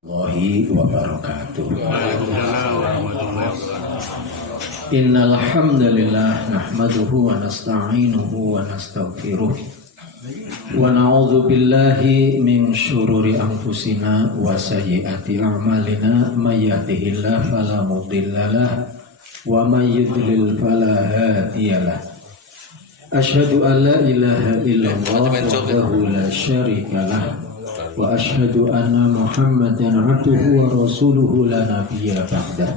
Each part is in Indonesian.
Warahmatullahi wabarakatuh. Innal hamdalillah nahmaduhu wa nasta'inuhu wa nastaghfiruh wa na'udzu billahi min syururi anfusina wa sayyiati a'malina may yahdihillahu fala mudhillalah wa may yudlil fala hadiyalah. Asyhadu an la ilaha illallah wahdahu la syarikalah wa asyhadu anna Muhammadan abduhu wa rasuluhu la nabiyya ba'dah.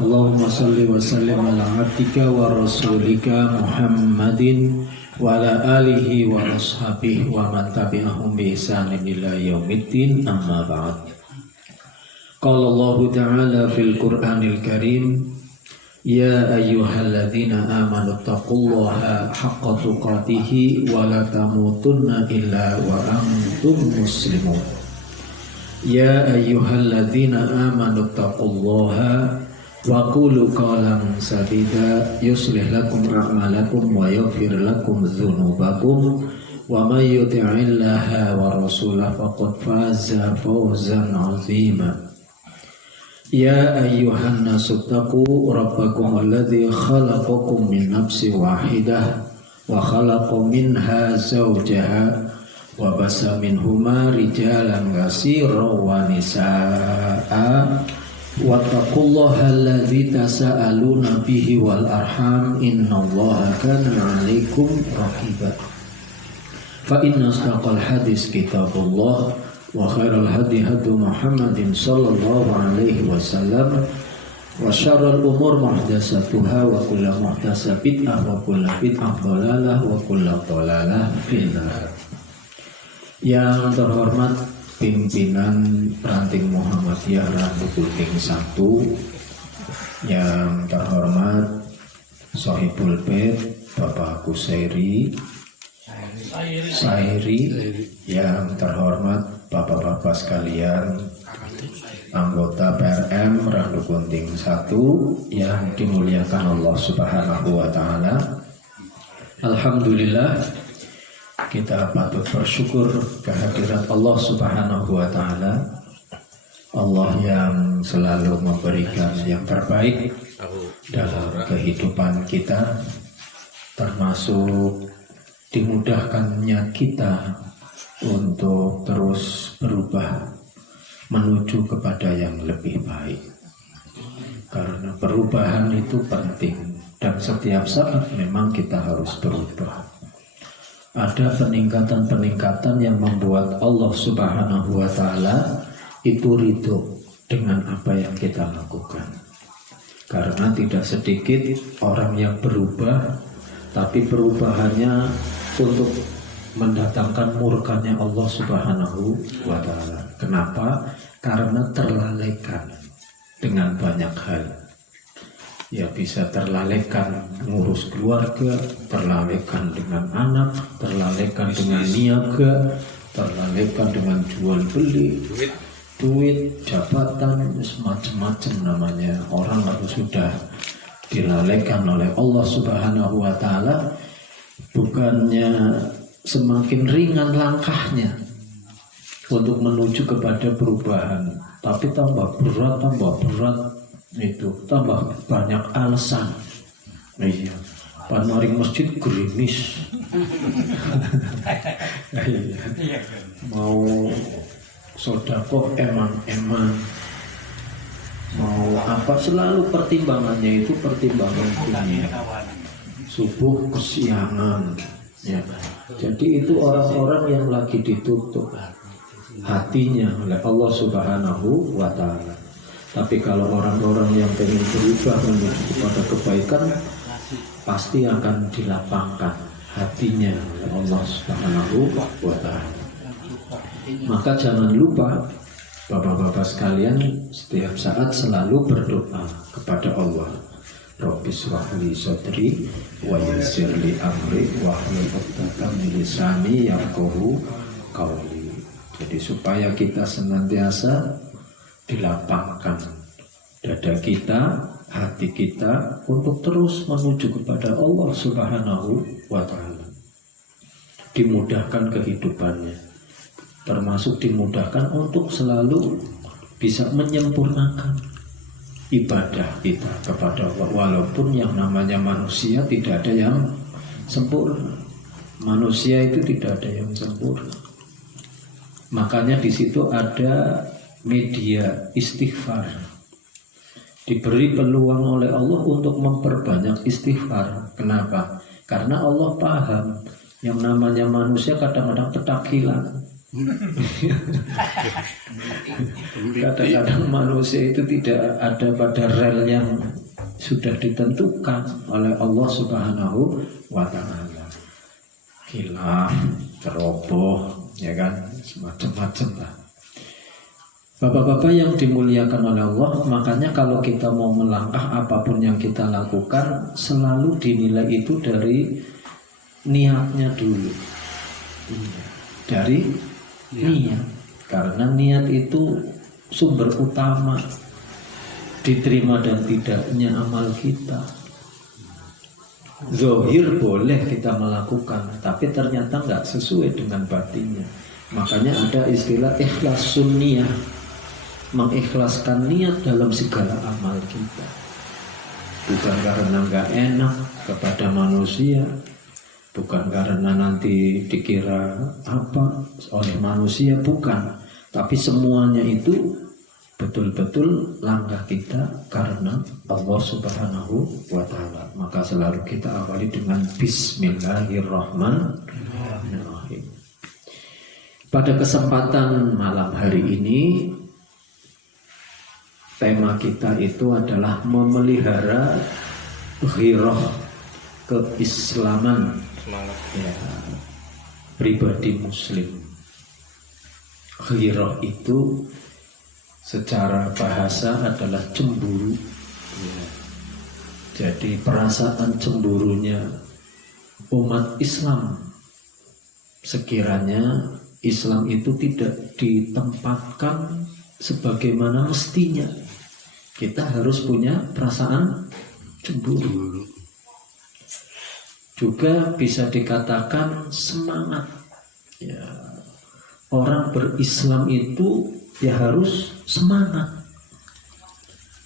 Allahumma salli wa sallim ala abdika wa rasulika Muhammadin wa ala alihi wa ashabihi wa man tabi'ahum bi ihsanin ila yaumiddin, amma ba'd. Qala Allah ta'ala fil Qur'anil Karim, ya ayyuhalladzina amanu taqullaha haqqa tuqatih wa la tamutunna illa wa antum muslimun. Ya ayyuhalladzina amanu taqullaha wa qulu qawlan sadida yuslih lakum a'malakum wa yaghfir lakum dzunubakum wa may yuti'illaha wa rasulahu faqad faza fawzan 'azima. Ya ayyuhan nasu taqu rabbakum alladzi khalaqakum min nafsin wahidah wa khalaqa minha zawjaha wa basa minhuma rijalan katsiran wa nisaa'a wattaqullaha alladzi tasaaluna bihi wal arham innallaha kana 'alaikum raqiba. Fa inna asdaqal hadis kitabullah wa khairal hadi hadi Muhammadin sallallahu alaihi wasallam wa syarrul umur muhdatsatuha wa kullu muhdatsatin bid'ah wa kullu bid'ah dhalalah wa kullu dhalalah finnar. Yang terhormat pimpinan Ranting Muhammadiyah Randu Kulting 1, yang terhormat Sohibul Bait Bapak Kusairi Sairi, yang terhormat Bapak-bapak sekalian, anggota PRM Randu Kulting 1 yang dimuliakan Allah Subhanahu wa taala. Alhamdulillah, kita patut bersyukur kehadirat Allah Subhanahu wa taala. Allah yang selalu memberikan yang terbaik dalam kehidupan kita, termasuk dimudahkannya kita untuk terus berubah menuju kepada yang lebih baik. Karena perubahan itu penting dan setiap saat memang kita harus berubah. Ada peningkatan-peningkatan yang membuat Allah Subhanahu wa taala itu ridho dengan apa yang kita lakukan. Karena tidak sedikit orang yang berubah, tapi perubahannya untuk mendatangkan murkanya Allah Subhanahu wa taala. Kenapa? Karena terlalaikan dengan banyak hal. Ya, bisa terlalaikan ngurus keluarga, terlalaikan dengan anak, terlalaikan dengan niaga, terlalaikan dengan jual beli, duit, jabatan, semacam-macam namanya. Orang harus sudah dilalaikan oleh Allah Subhanahu wa taala, bukannya semakin ringan langkahnya untuk menuju kepada perubahan, tapi tambah berat itu, tambah banyak alasan. Iya, pan maring masjid gerimis. Mau sodako emang mau apa, selalu pertimbangannya itu pertimbangan dunia. Subuh kesiangan, ya. Jadi itu orang-orang yang lagi ditutup hatinya oleh Allah Subhanahu wa taala. Tapi kalau orang-orang yang ingin berubah menuju kepada kebaikan, pasti akan dilapangkan hatinya oleh Allah Subhanahu wa taala. Maka jangan lupa, Bapak-bapak sekalian, setiap saat selalu berdoa kepada Allah. Rabbi shrah li sadri wa yassir li amri wahlul 'uqdatam min lisani yafqahu qawli. Jadi supaya kita senantiasa dilapangkan dada kita, hati kita untuk terus menuju kepada Allah Subhanahu wa taala. Dimudahkan kehidupannya. termasuk dimudahkan untuk selalu bisa menyempurnakan ibadah kita kepada Allah. Walaupun yang namanya manusia tidak ada yang sempurna. Manusia itu tidak ada yang sempurna. Makanya di situ ada media istighfar. Diberi peluang oleh Allah untuk memperbanyak istighfar. Kenapa? Karena Allah paham yang namanya manusia kadang-kadang petakilan. Kadang-kadang manusia itu tidak ada pada rel yang sudah ditentukan oleh Allah Subhanahu wa Ta'ala. Hilaf, ceroboh, ya kan, semacam-macam lah. Bapak-bapak yang dimuliakan oleh Allah, makanya kalau kita mau melangkah apapun yang kita lakukan, selalu dinilai itu dari niatnya dulu. Dari niat. Karena niat itu sumber utama diterima dan tidaknya amal kita. Zahir boleh kita melakukan, tapi ternyata nggak sesuai dengan batinnya. Makanya ada istilah ikhlasun niyah, mengikhlaskan niat dalam segala amal kita. Bukan karena nggak enak kepada manusia, bukan karena nanti dikira apa oleh manusia, bukan. Tapi semuanya itu betul-betul langkah kita karena Allah Subhanahu wa Ta'ala. Maka selalu kita awali dengan Bismillahirrahmanirrahim. Pada kesempatan malam hari ini, tema kita itu adalah memelihara ghirah keislaman ya, pribadi muslim. Ghirah itu secara bahasa adalah cemburu ya. Jadi perasaan cemburunya umat Islam, sekiranya Islam itu tidak ditempatkan sebagaimana mestinya, kita harus punya perasaan cemburu. Juga bisa dikatakan semangat ya. Orang berislam itu ya harus semangat,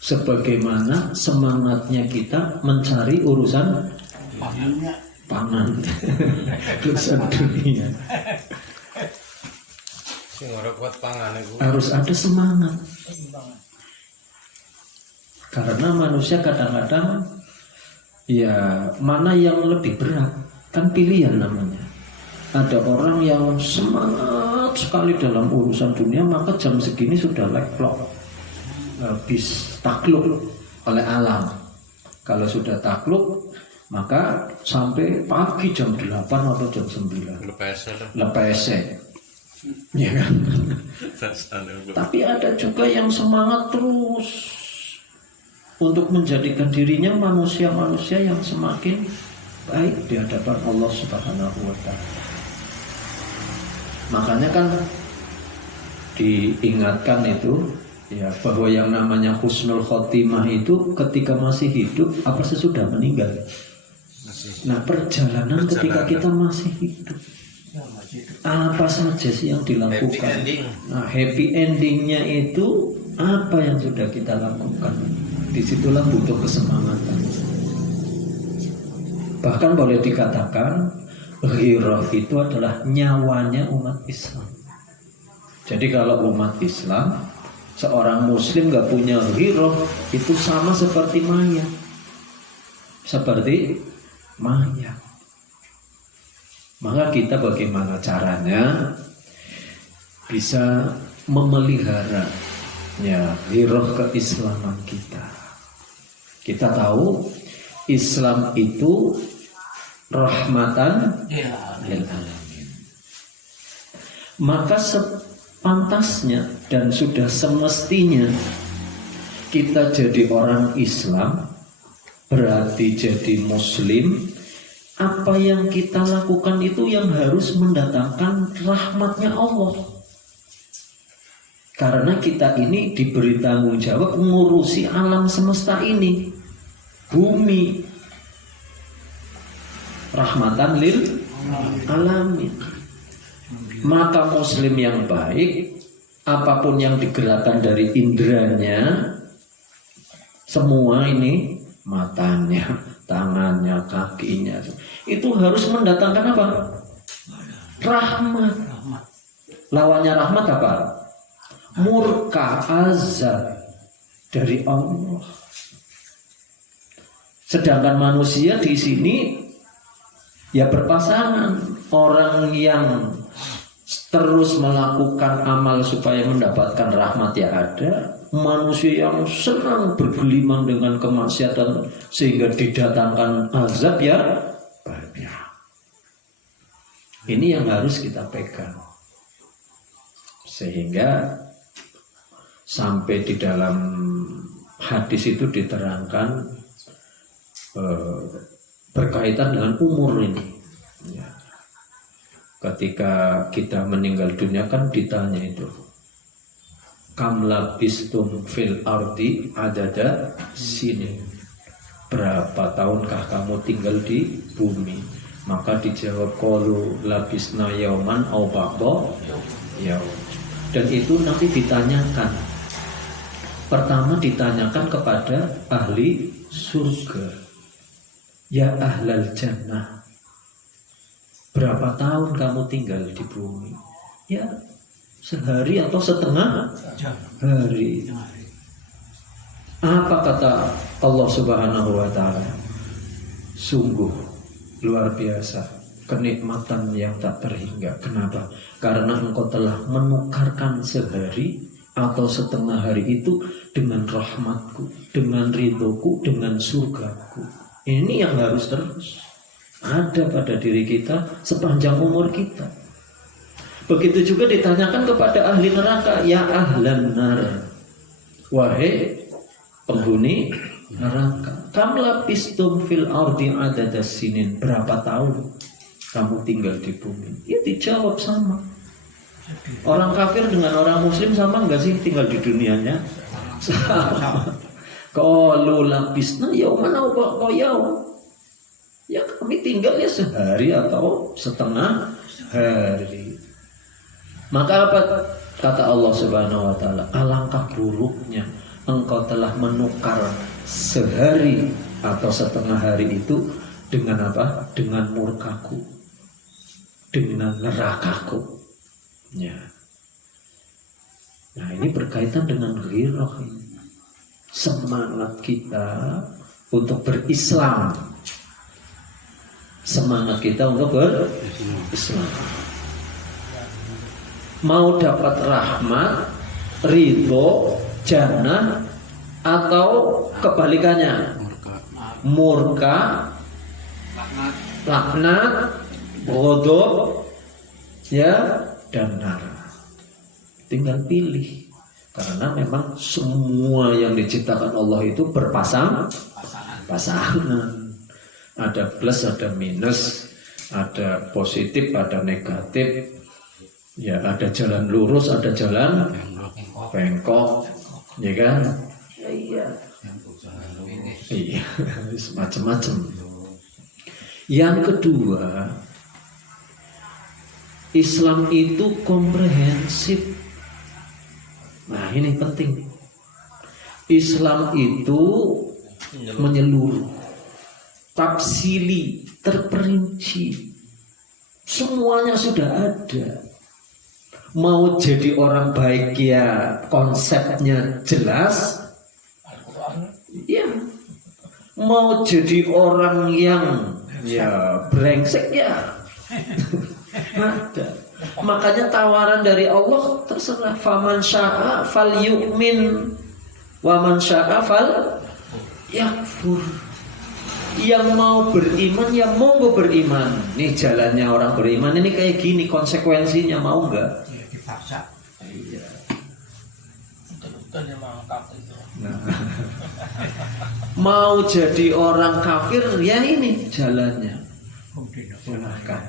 sebagaimana semangatnya kita mencari urusan pangan urusan dunia. Harus ada semangat. Karena manusia kadang-kadang ya mana yang lebih berat, kan pilihan namanya. Ada orang yang semangat sekali dalam urusan dunia, maka jam segini sudah leplok, habis takluk oleh alam. Kalau sudah takluk, maka sampai pagi jam 8 atau jam 9 lepese. Ya kan? Tapi ada juga yang semangat terus untuk menjadikan dirinya manusia-manusia yang semakin baik di hadapan Allah Subhanahu wa Ta'ala. Makanya kan diingatkan itu ya, bahwa yang namanya husnul khotimah itu ketika masih hidup apa sesudah meninggal. Nah, perjalanan ketika kita masih hidup, apa saja sih yang dilakukan? Nah, happy endingnya itu apa yang sudah kita lakukan? Disitulah butuh kesemangatan. Bahkan boleh dikatakan ghirah itu adalah nyawanya umat Islam. Jadi kalau umat Islam, seorang muslim gak punya ghirah, itu sama seperti mayat. Seperti mayat. Maka kita bagaimana caranya bisa memelihara ya ghirah keislaman kita. Kita tahu Islam itu rahmatan lil alamin. Maka sepantasnya dan sudah semestinya kita jadi orang Islam, berarti jadi muslim. Apa yang kita lakukan itu yang harus mendatangkan rahmatnya Allah. Karena kita ini diberi tanggung jawab mengurusi alam semesta ini, bumi, rahmatan lil alamin. Maka muslim yang baik, apapun yang digerakkan dari indranya, semua ini, matanya, tangannya, kakinya, itu harus mendatangkan apa? Rahmat. Lawannya rahmat apa? Murka, azab dari Allah. Sedangkan manusia di sini ya berpasangan, orang yang terus melakukan amal supaya mendapatkan rahmat ya ada, manusia yang senang bergelimang dengan kemaksiatan sehingga didatangkan azab ya banyak. Ini yang harus kita pegang. Sehingga sampai di dalam hadis itu diterangkan berkaitan dengan umur ini. Ya. Ketika kita meninggal dunia kan ditanya itu, kam labistum fil ardi adada sini, berapa tahunkah kamu tinggal di bumi? Maka dijawab qalu labisna yauman au ba'da yaum. Dan itu nanti ditanyakan. Pertama ditanyakan kepada ahli surga, ya ahlal jannah, berapa tahun kamu tinggal di bumi? Ya sehari atau setengah hari. Apa kata Allah Subhanahu wa ta'ala? Sungguh luar biasa kenikmatan yang tak terhingga. Kenapa? Karena engkau telah menukarkan sehari atau setengah hari itu dengan rahmatku, dengan ridhoku, dengan surgaku. Ini yang harus terus ada pada diri kita sepanjang umur kita. Begitu juga ditanyakan kepada ahli neraka, ya ahlan nar, wahai penghuni neraka, kam labistum fil ardi adada sinin, berapa tahun kamu tinggal di bumi? Ya dijawab sama. Orang kafir dengan orang muslim sama enggak sih tinggal di dunianya? Sama. Qalu labisna yauman aw ba'da yaum. Ya kami tinggal ya sehari atau setengah hari. Maka apa kata Allah Subhanahu wa ta'ala? Alangkah buruknya engkau telah menukar sehari atau setengah hari itu dengan apa? Dengan murkaku, dengan nerakaku. Ya. Nah ini berkaitan dengan ghirah, semangat kita untuk berislam, semangat kita untuk berislam. Mau dapat rahmat, ridho, jannah, atau kebalikannya, murka, laknat, ghadab, ya, dan nar. Tinggal pilih. Karena memang semua yang diciptakan Allah itu berpasangan. Ada plus, ada minus, ada positif, ada negatif. Ya, ada jalan lurus, ada jalan bengkok, ya kan? Iya. Iya, macam-macam. Yang kedua, Islam itu komprehensif. Nah, ini penting. Islam itu menyeluruh, tafsili, terperinci. Semuanya sudah ada. Mau jadi orang baik ya konsepnya jelas. Ya. Mau jadi orang yang ya brengsek ya ada. Makanya tawaran dari Allah terserah, faman syaa fal yu'min wa man syaa fal yakfur. Yang mau beriman ya monggo beriman. Nih jalannya orang beriman ini kayak gini, konsekuensinya mau enggak? Ya dipaksa. Iya. Betul-betul memang kafir itu. Nah. Mau jadi orang kafir ya ini jalannya. Silahkan.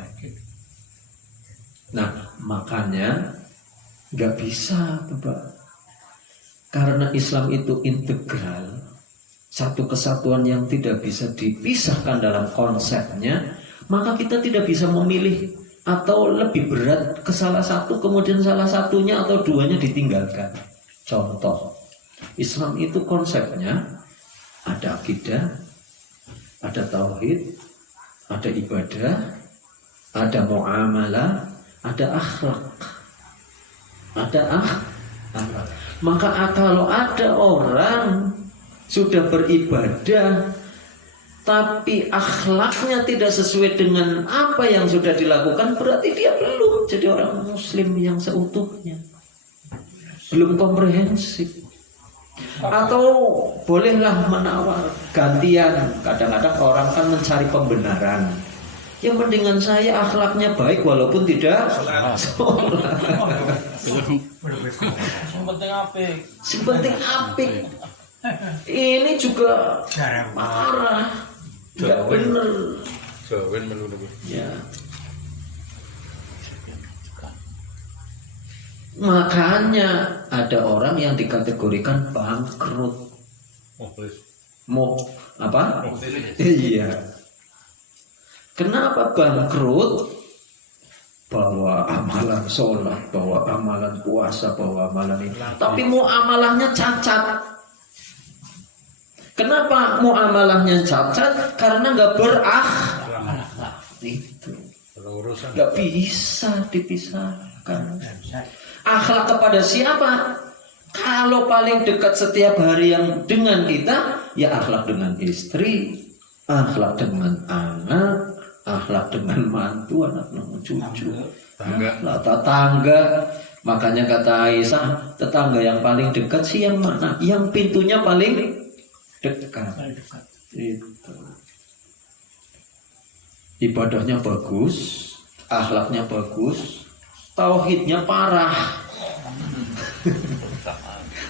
Nah makanya nggak bisa Bapak, karena Islam itu integral, satu kesatuan yang tidak bisa dipisahkan dalam konsepnya. Maka kita tidak bisa memilih atau lebih berat ke salah satu kemudian salah satunya atau duanya ditinggalkan. Contoh, Islam itu konsepnya ada akidah, ada tauhid, ada ibadah, ada muamalah, ada akhlak. Ada akhlak. Maka kalau ada orang sudah beribadah tapi akhlaknya tidak sesuai dengan apa yang sudah dilakukan, berarti dia belum jadi orang muslim yang seutuhnya, belum komprehensif. Atau bolehlah menawar gantian. Kadang-kadang orang kan mencari pembenaran. Yang mendingan saya akhlaknya baik walaupun tidak sholat. Yang penting apik. Ini juga marah. Tidak benar. Ya. Makanya ada orang yang dikategorikan bangkrut. Mau apa? Iya. Kenapa bangkrut? Bahwa amalan sholat, bahwa amalan puasa, bahwa amalan ini. Tapi mau amalahnya cacat. Kenapa mau amalahnya cacat? Karena nggak berakhlak. Itu nggak bisa dipisahkan. Akhlak kepada siapa? Kalau paling dekat setiap hari yang dengan kita, ya akhlak dengan istri, akhlak dengan anak, akhlak dengan mantu, anak cucu, tetangga. Makanya kata Aisyah, tetangga yang paling dekat sih yang mana? Yang pintunya paling dekat. Itu. Ibadahnya bagus, akhlaknya bagus, tauhidnya parah.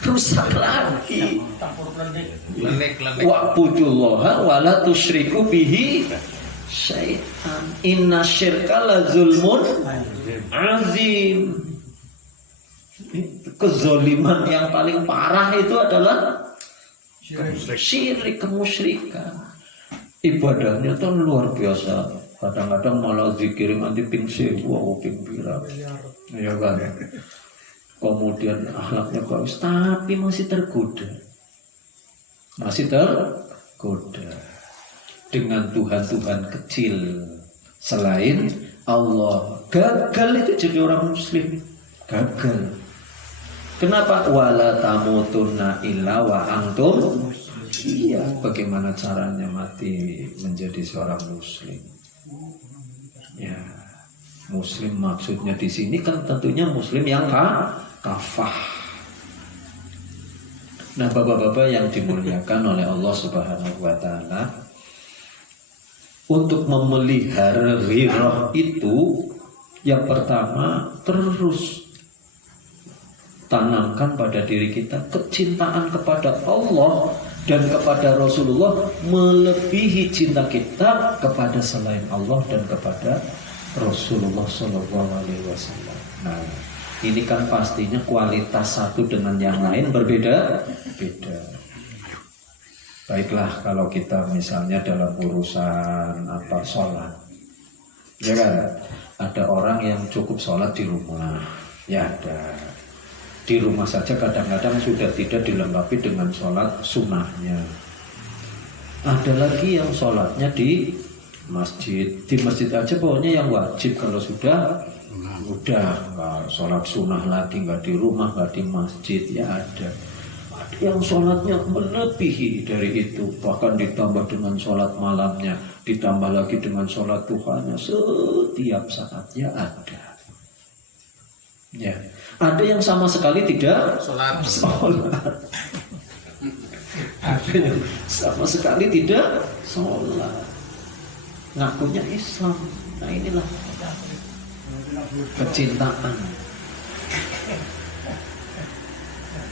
Rusak lagi. Wa'budullaha wa la tusyriku bihi syai'an. Inna syirka la zulmun azim. Kezaliman yang paling parah itu adalah syirik, kemusyrikan. Ibadahnya tuh luar biasa. Kadang-kadang malah zikir nanti ping sewa, ping pira. Ya kan. Kemudian akhlaknya bagus, tapi masih tergoda. Masih tergoda dengan Tuhan-Tuhan kecil selain Allah. Gagal itu jadi orang muslim. Gagal. Kenapa? Wala tamutunna illa wa antum. Iya, bagaimana caranya mati menjadi seorang muslim? Ya, muslim maksudnya di sini kan tentunya muslim yang kafah. Nah, bapak-bapak yang dimuliakan oleh Allah Subhanahu wa taala, untuk memelihara ghirah itu yang pertama terus tanamkan pada diri kita kecintaan kepada Allah dan kepada Rasulullah melebihi cinta kita kepada selain Allah dan kepada Rasulullah Shallallahu Alaihi Wasallam. Nah, ini kan pastinya kualitas satu dengan yang lain berbeda. Baiklah kalau kita misalnya dalam urusan sholat, ya kan, ada orang yang cukup sholat di rumah, ya ada. Di rumah saja kadang-kadang sudah tidak dilengkapi dengan sholat sunnahnya. Ada lagi yang sholatnya di masjid. Di masjid aja pokoknya yang wajib. Kalau sudah nggak sholat sunnah lagi, nggak di rumah, nggak di masjid, ya ada. Ada yang sholatnya melebihi dari itu, bahkan ditambah dengan sholat malamnya, ditambah lagi dengan sholat duhanya setiap saat, ya ada. Ya, ada yang sama sekali tidak sholat. Ada yang sama sekali tidak sholat, ngakunya Islam. Nah, inilah kecintaan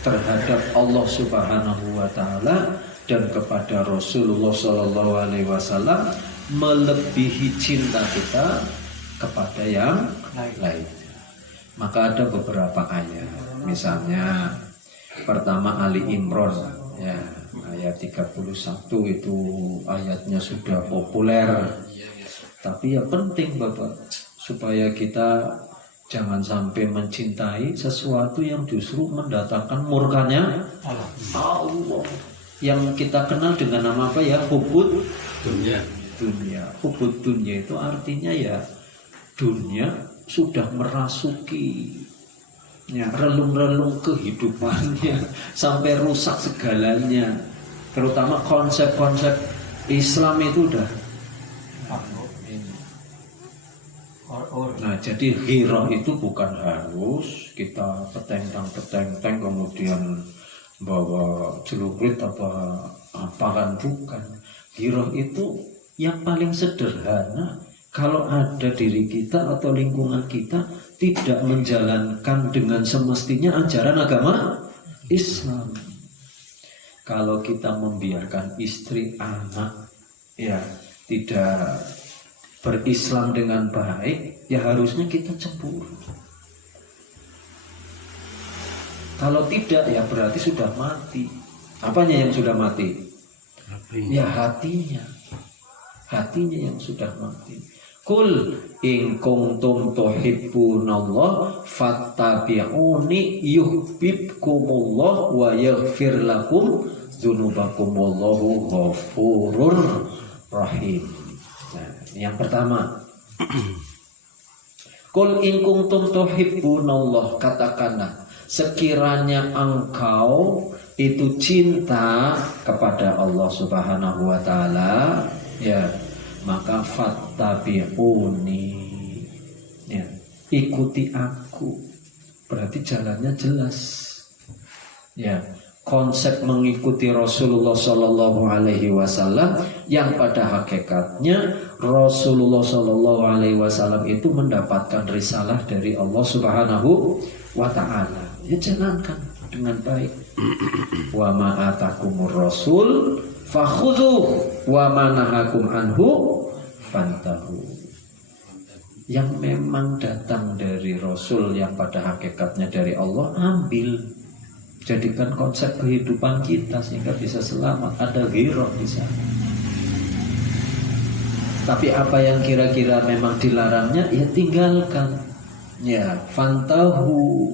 terhadap Allah Subhanahu wa taala dan kepada Rasulullah Shallallahu Alaihi Wasallam melebihi cinta kita kepada yang lain. Maka ada beberapa ayat, misalnya pertama Ali Imran, ya, ayat 31 itu ayatnya sudah populer, tapi ya penting Bapak supaya kita jangan sampai mencintai sesuatu yang justru mendatangkan murkanya Allah. Yang kita kenal dengan nama apa ya? Hubud dunia. Hubud dunia itu artinya ya dunia sudah merasuki ya, relung-relung kehidupannya sampai rusak segalanya. Terutama konsep-konsep Islam itu udah. Nah, jadi ghirah itu bukan harus kita peteng-teng kemudian bawa celuprit apa kan, bukan. Ghirah itu yang paling sederhana. Kalau ada diri kita atau lingkungan kita tidak menjalankan dengan semestinya ajaran agama Islam. Kalau kita membiarkan istri, anak ya tidak berislam dengan baik, ya harusnya kita cemburu. Kalau tidak, ya berarti sudah mati. Apanya yang sudah mati? Ya hatinya. Hatinya yang sudah mati. Kul in kuntum tuhibbunallah fattabi'uni yuhibbukumullah wa yaghfir lakum dzunubakum wallahu ghafurur rahim. Nah, yang pertama, Kul in kuntum tuhibbunallah, katakanlah sekiranya engkau itu cinta kepada Allah Subhanahu wa taala, ya, maka fattabi'uni, ya, ikuti aku. Berarti jalannya jelas. Ya, konsep mengikuti Rasulullah Shallallahu Alaihi Wasallam yang pada hakikatnya Rasulullah Shallallahu Alaihi Wasallam itu mendapatkan risalah dari Allah Subhanahu wa Ta'ala. Ya, jalankan dengan baik. Wa ma atakumur rasul fakhudhuh wa ma nahakum anhu fantahu. Yang memang datang dari Rasul yang pada hakikatnya dari Allah, ambil. Jadikan konsep kehidupan kita sehingga bisa selamat. Ada ghirah di sana. Tapi apa yang kira-kira memang dilarangnya, ya tinggalkan. Ya, fantahu.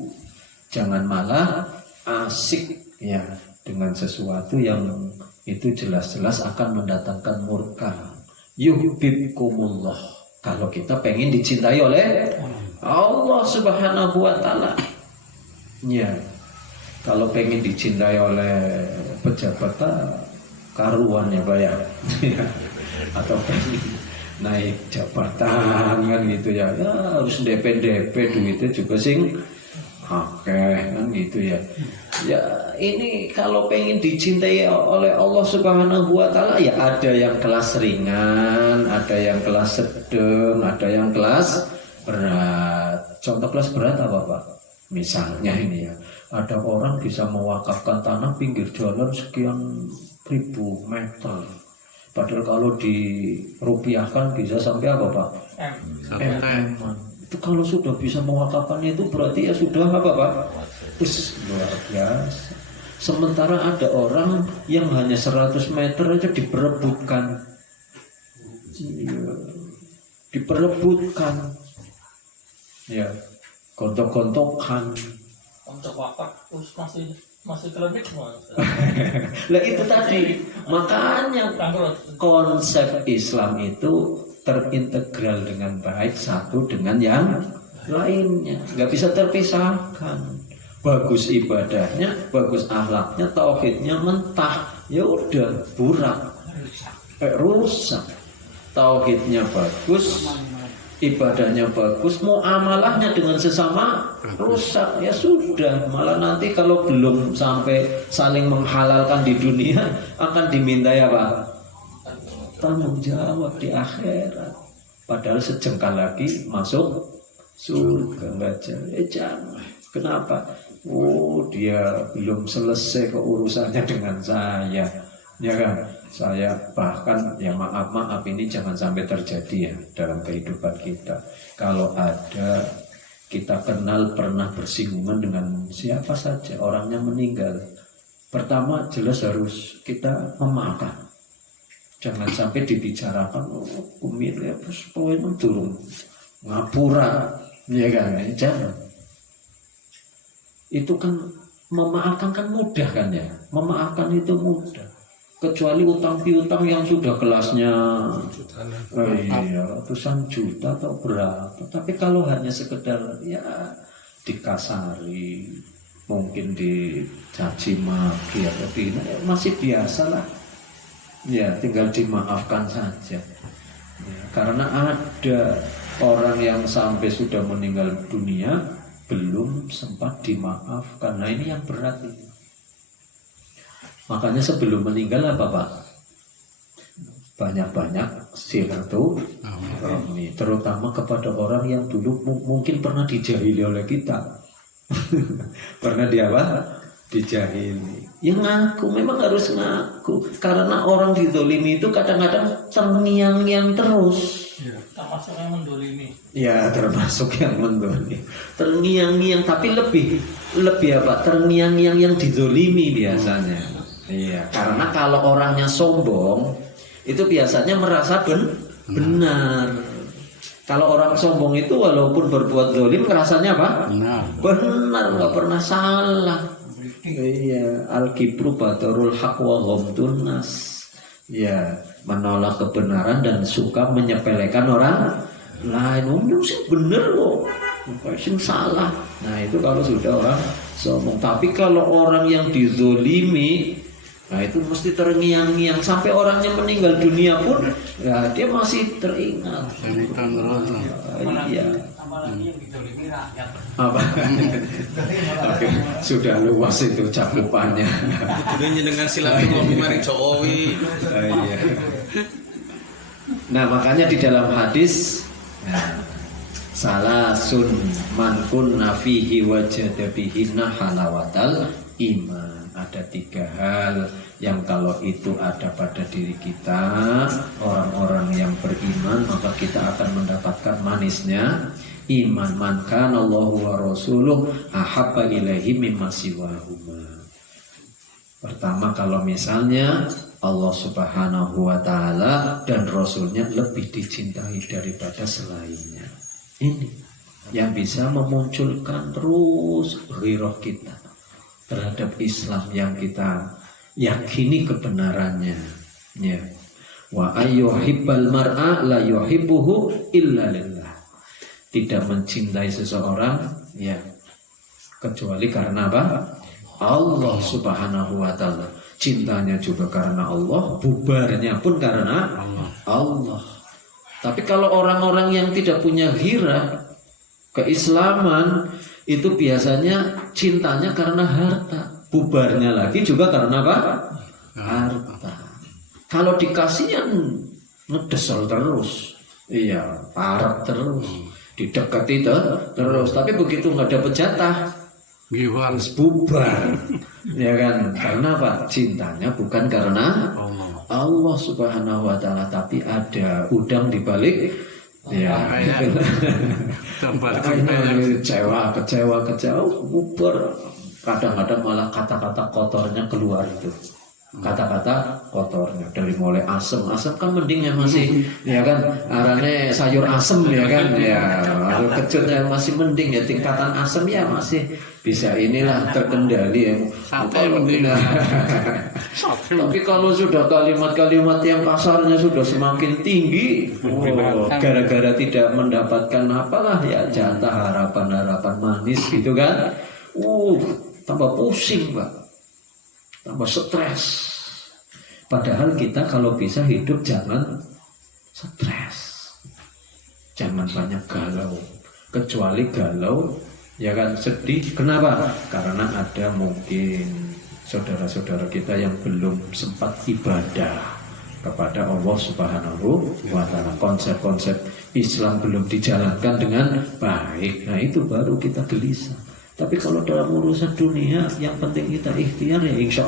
Jangan malah asik ya dengan sesuatu yang itu jelas-jelas akan mendatangkan murka. Yuhibbukumullah. Kalau kita pengen dicintai oleh Allah Subhanahu wa taala. Ya. Kalau pengen dicintai oleh pejabat karuan ya Pak ya. Atau pengen naik jabatan kan gitu ya. Ya harus DP duitnya juga sing oke kan gitu ya. Ya ini kalau pengen dicintai oleh Allah Subhanahu wa taala, ya ada yang kelas ringan, ada yang kelas sedang, ada yang kelas berat. Contoh kelas berat apa Pak? Misalnya ini ya, ada orang bisa mewakafkan tanah pinggir jalan sekian ribu meter. Padahal kalau dirupiahkan bisa sampai apa Pak? M. Itu kalau sudah bisa mewakafkan itu berarti ya sudah apa Pak? Luar biasa. Sementara ada orang yang hanya 100 meter aja diperebutkan. Diperebutkan. Ya. Gontok-gontokan. Untuk wakaf masih kelebih semua. Lah itu tadi. Makanya konsep Islam itu terintegral dengan baik satu dengan yang lainnya. Nggak bisa terpisahkan. Bagus ibadahnya, bagus akhlaknya, tauhidnya mentah. Ya udah burak. Rusak. Tauhidnya bagus, ibadahnya bagus, muamalahnya dengan sesama rusak, ya sudah. Malah nanti kalau belum sampai saling menghalalkan di dunia akan dimintai apa? Tanggung jawab di akhirat. Padahal sejengkal lagi masuk surga. Jangan. Kenapa? Oh, dia belum selesai keurusannya dengan saya, ya kan? Saya bahkan ya maaf ini jangan sampai terjadi ya dalam kehidupan kita. Kalau ada kita kenal pernah bersinggungan dengan siapa saja, orangnya meninggal, pertama jelas harus kita memaafkan. Jangan sampai dibicarakan kumil ya pokoknya turun ngapura, ya kan? Jangan. Itu kan memaafkan kan mudah kan ya? Memaafkan itu mudah. Kecuali utang piutang yang sudah kelasnya ratusan juta atau berapa. Tapi kalau hanya sekedar ya dikasari, mungkin dicaci maki atau masih biasa lah. Ya tinggal dimaafkan saja. Ya, karena ada orang yang sampai sudah meninggal dunia belum sempat dimaafkan. Nah ini yang berat ini. Makanya sebelum meninggal apa Pak? Banyak-banyak silaturahmi, terutama kepada orang yang dulu mungkin pernah dijahili oleh kita. Pernah dijahili. Ya ngaku, memang harus ngaku. Karena orang dizolimi itu kadang-kadang terngiang-ngiang terus. Termasuk yang mendolimi. Ya termasuk yang mendolimi. Terngiang-ngiang, tapi lebih apa? Terngiang-ngiang yang dizolimi biasanya. Iya, karena kalau orangnya sombong itu biasanya merasa benar. Kalau orang sombong itu walaupun berbuat zalim rasanya apa? Benar, nggak pernah salah. Iya, al-kibru batarul haq wa ghamdun nas. Ya, menolak kebenaran dan suka menyepelekan orang lain. Sih bener kok, sih salah. Nah itu kalau sudah orang sombong. Tapi kalau orang yang dizolimi, nah itu mesti terngiang-ngiang sampai orangnya meninggal dunia pun ya dia masih teringat. Iya. Apalagi yang dizolimi rakyat. Apa? Oke, sudah luas itu cakupannya. Sudah dengan silaturahmi mari Jokowi. Iya. Nah makanya di dalam hadis salasun man kunna fihi wajada bihinna halawatal iman. Ada 3 hal yang kalau itu ada pada diri kita, orang-orang yang beriman, maka kita akan mendapatkan manisnya iman. Man kana Allahu wa rasuluh ahabba ilaihi mimma siwahuma. Pertama, kalau misalnya Allah Subhanahu wa taala dan Rasulnya lebih dicintai daripada selainnya. Ini yang bisa memunculkan terus ghirah kita terhadap Islam yang kita yakini kebenarannya. Ya. Wa ayyuhibbal mar'a la yuhibbuhu illa lillah. Tidak mencintai seseorang ya kecuali karena apa? Allah Subhanahu wa taala. Cintanya juga karena Allah, bubarnya pun karena Allah. Tapi kalau orang-orang yang tidak punya ghirah keislaman itu biasanya cintanya karena harta, bubarnya lagi juga karena apa? Harta. Kalau dikasih yang ngedesel terus, iya, parah terus, didekati terus. Tapi begitu nggak dapat jatah, harus bubar, ya kan? Karena apa? Cintanya bukan karena Allah Subhanahu wa taala, tapi ada udang di balik. Ya, kecewa, bubar. Kadang-kadang malah kata-kata kotornya keluar itu. Kata-kata kotornya dari mulai asem kan mending ya masih, ya kan, arane sayur asem ya kan, ya kecilnya masih mending ya, tingkatan asem ya masih bisa inilah terkendali ya. Tapi kalau sudah kalimat-kalimat yang kasarnya sudah semakin tinggi, gara-gara tidak mendapatkan apalah ya jatah harapan-harapan manis gitu kan, tambah pusing Pak, tambah stres. Padahal kita kalau bisa hidup jangan stres, jangan banyak galau. Kecuali galau ya kan sedih. Kenapa? Karena ada mungkin saudara-saudara kita yang belum sempat ibadah kepada Allah Subhanahu wa taala. Konsep-konsep Islam belum dijalankan dengan baik. Nah itu baru kita gelisah. Tapi kalau dalam urusan dunia yang penting kita ikhtiar ya insya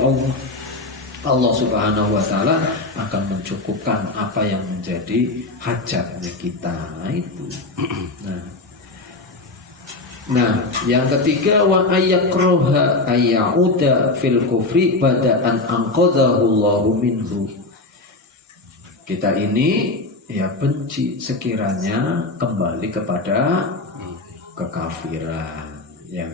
Allah Subhanahu wa taala akan mencukupkan apa yang menjadi hajatnya kita. Nah itu. Nah, yang ketiga wa ayakraha ayyauda fil kufri bada an anqadhahu Allahu minhu. Kita ini ya benci sekiranya kembali kepada kekafiran. Ya,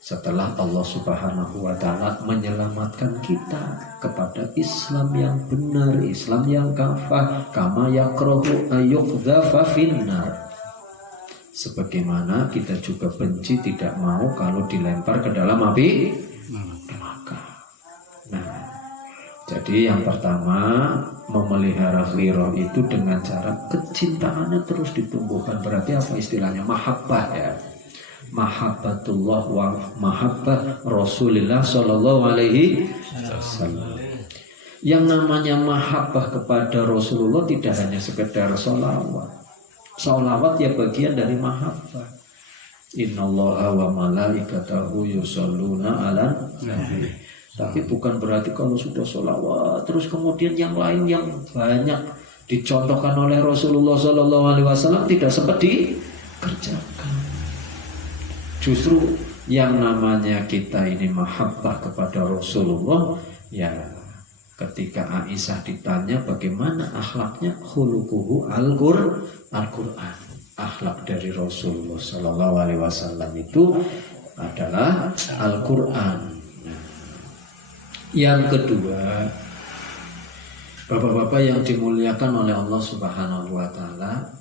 setelah Allah Subhanahu wa taala menyelamatkan kita kepada Islam yang benar, Islam yang kafah, kama yakrahu ayyuqdhafa finnar. Sebagaimana kita juga benci, tidak mau kalau dilempar ke dalam api neraka. Nah, jadi yang pertama memelihara ghirah itu dengan cara kecintaannya terus ditumbuhkan. Berarti apa istilahnya? Mahabbah ya. Mahabbatullah wa mahabbah Rasulullah sallallahu alaihi wasallam. Yang namanya mahabbah kepada Rasulullah tidak hanya sekedar sholawat. Sholawat ya bagian dari mahabbah. Innallaha wa malaikatahu yusholluna 'alan nabi. Tapi bukan berarti kalau sudah sholawat terus kemudian yang lain yang banyak dicontohkan oleh Rasulullah sallallahu alaihi wasallam tidak sempat dikerjakan. Justru yang namanya kita ini mahabbah kepada Rasulullah, ya ketika Aisyah ditanya bagaimana akhlaknya, khuluquhu Al-Quran, akhlak dari Rasulullah Sallallahu Alaihi Wasallam itu adalah Al-Quran. Nah, yang kedua, bapak-bapak yang dimuliakan oleh Allah Subhanahu Wa Taala,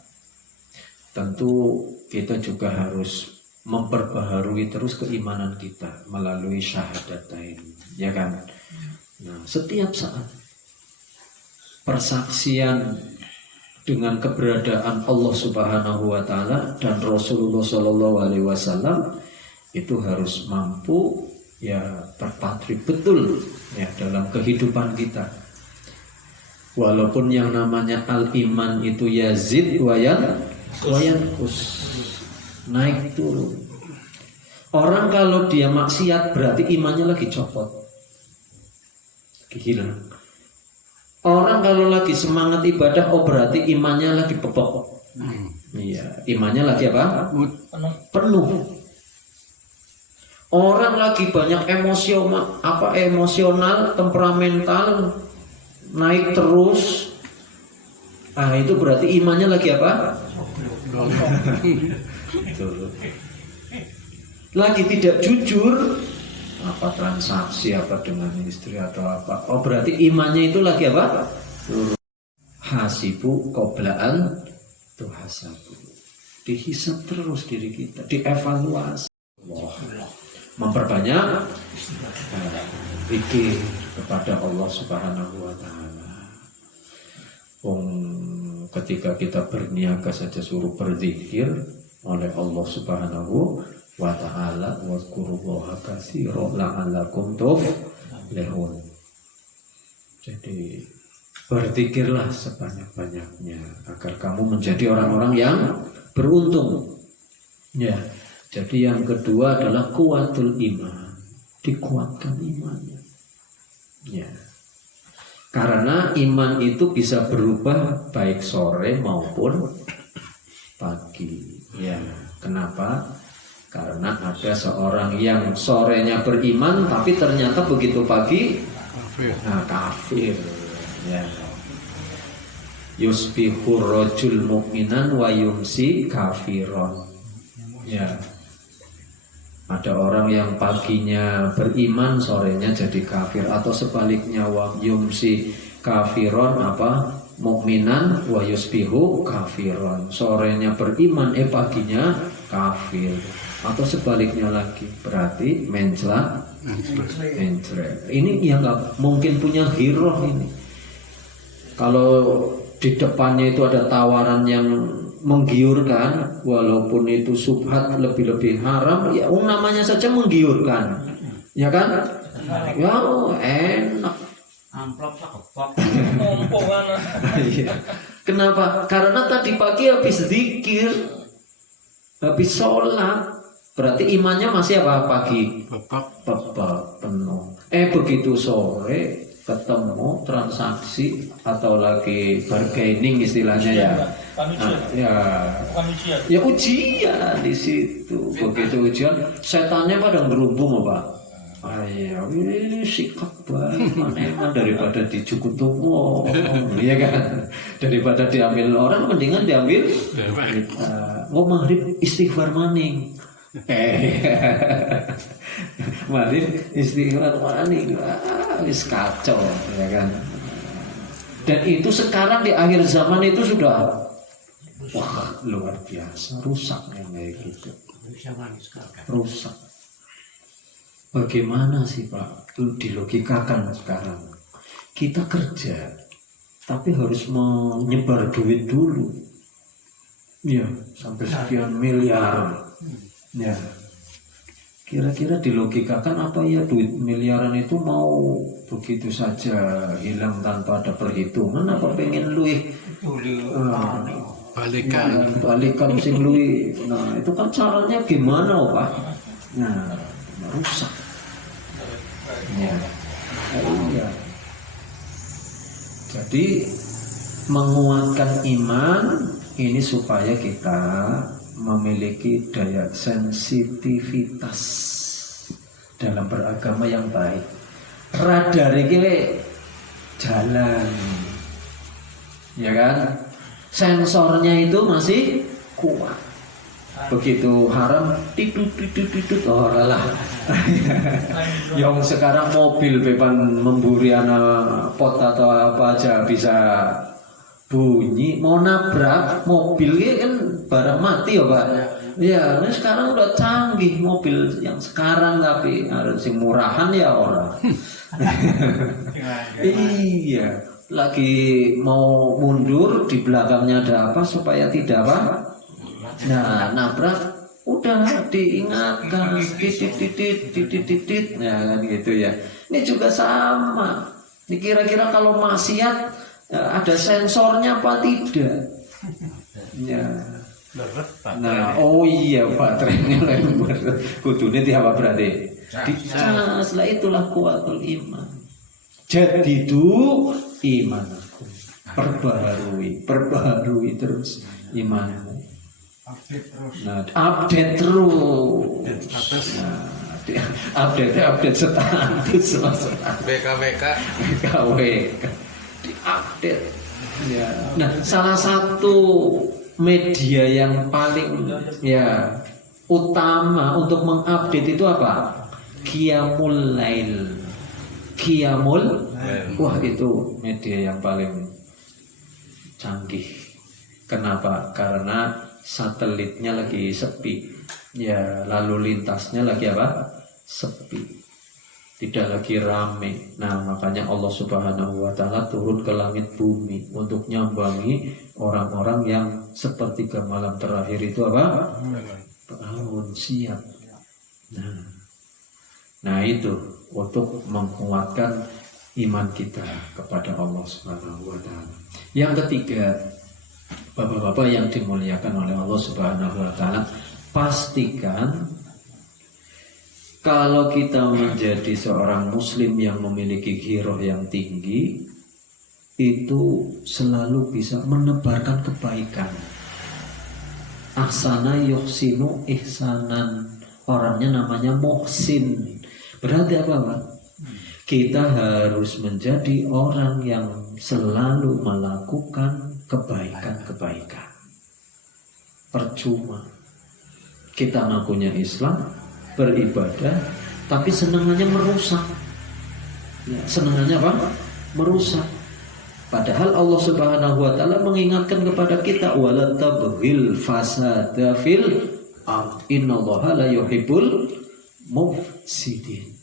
tentu kita juga harus memperbaharui terus keimanan kita melalui syahadatain, ya kan? Nah, setiap saat persaksian dengan keberadaan Allah Subhanahu wa taala dan Rasulullah sallallahu alaihi wasallam itu harus mampu ya terpatri betul ya dalam kehidupan kita. Walaupun yang namanya al-iman itu yazid wa yanqus, naik turun. Orang kalau dia maksiat berarti imannya lagi copot, hilang. Orang kalau lagi semangat ibadah, oh berarti imannya lagi pepok. Iya, imannya lagi apa? Penuh. Orang lagi banyak emosional, temperamental, naik terus. Ah itu berarti imannya lagi apa? Lagi tidak jujur. Apa transaksi apa dengan istri atau apa, oh berarti imannya itu lagi apa? Hasibu qoblaan tuhasabu, dihisab terus diri kita, dievaluasi. Memperbanyak zikir kepada Allah Subhanahu wa taala. Ketika kita berniaga saja suruh berzikir oleh Allah Subhanahu wa ta'ala, wazkurullaha katsiran la'allakum tuflihun. Jadi berzikirlah sebanyak-banyaknya agar kamu menjadi orang-orang yang beruntung. Ya. Jadi yang kedua adalah kuatul iman, dikuatkan imannya. Ya. Karena iman itu bisa berubah baik sore maupun pagi. Ya. Kenapa? Karena ada seorang yang sorenya beriman tapi ternyata begitu pagi kafir. Ya. Yusbihur rajul mu'minan wa yumsi kafiron. Ya. Ada orang yang paginya beriman, sorenya jadi kafir, atau sebaliknya wa yumsi kafiron apa? Mukminan wa yusbihu kafiron. Sorenya beriman, paginya kafir. Atau sebaliknya lagi, berarti mencela. Ini yang nggak mungkin punya ghirah ini. Kalau di depannya itu ada tawaran yang menggiurkan, walaupun itu subhat lebih-lebih haram, ya namanya saja menggiurkan, ya kan? Ya enak. Amplop sakepok. Numpuk mana? Kenapa? Karena tadi pagi habis zikir, habis sholat. Berarti imannya masih apa pagi? Pepek penuh. Begitu sore ketemu transaksi atau lagi bargaining istilahnya ya. Ya ujian di situ. Begitu ujian, setannya pada ngerubung Pak. Ayah, sikap banget eman daripada dijukutumo, ya kan? Daripada diambil orang, mendingan diambil kita. Oh maghrib istighfar maning. Maghrib istighfar maning, wis kacau, ya kan? Dan itu sekarang di akhir zaman itu sudah, wah luar biasa, rusak yang kayak gitu, rusak. Bagaimana sih Pak? Itu dilogikakan sekarang. Kita kerja, tapi harus menyebar duit dulu. Ya, sampai sekian miliar. Ya. Kira-kira dilogikakan apa ya duit miliaran itu mau begitu saja hilang tanpa ada perhitungan apa pengen luih? Balikan sing luih. Nah, itu kan caranya gimana, Pak? Nah, rusak. Ya. Iya. Jadi menguatkan iman ini supaya kita memiliki daya sensitivitas dalam beragama yang baik. Radar ini jalan, ya kan? Sensornya itu masih kuat. Begitu haram tidut orang lah. Yang sekarang mobil beban memburi anak pot atau apa aja bisa bunyi, mau nabrak mobil kan barang mati ya Pak. Ya, ini sekarang udah canggih mobil yang sekarang tapi harus yang murahan ya orang. Iya, lagi mau mundur di belakangnya ada apa supaya tidak apa? Nah, nabrak udah diingatkan titit ya kan gitu ya. Ini juga sama. Ini kira-kira kalau maksiat ada sensornya apa tidak? Ya. Nah, oh iya baterainya lembar. Kudune di apa berarti? Dicas lah itulah kuatul iman. Jadidu imanku. Perbaharui terus imanmu. Nah, update terus. Update status BKWK diupdate. Ya. Nah, salah satu media yang paling ya utama untuk mengupdate itu apa? Qiyamul Lail. Wah itu media yang paling canggih. Kenapa? Karena satelitnya lagi sepi, ya lalu lintasnya lagi apa? Sepi, tidak lagi rame. Nah makanya Allah Subhanahu Wa Taala turun ke langit bumi untuk nyambangi orang-orang yang sepertiga malam terakhir itu apa? Bangun siap. Nah itu untuk menguatkan iman kita kepada Allah Subhanahu Wa Taala. Yang ketiga, Bapak-bapak yang dimuliakan oleh Allah Subhanahu Wa Taala, pastikan kalau kita menjadi seorang muslim yang memiliki ghiroh yang tinggi, itu selalu bisa menebarkan kebaikan. Ahsana yuhsinu ihsanan. Orangnya namanya muhsin. Berarti apa Pak? Kita harus menjadi orang yang selalu melakukan kebaikan-kebaikan. Percuma kita ngakunya Islam, beribadah, tapi senangannya merusak. Ya, senangannya apa? Merusak. Padahal Allah Subhanahu Wa Taala mengingatkan kepada kita, wala tabghil fasada fil ard, innallaha la yuhibbul mufsidin.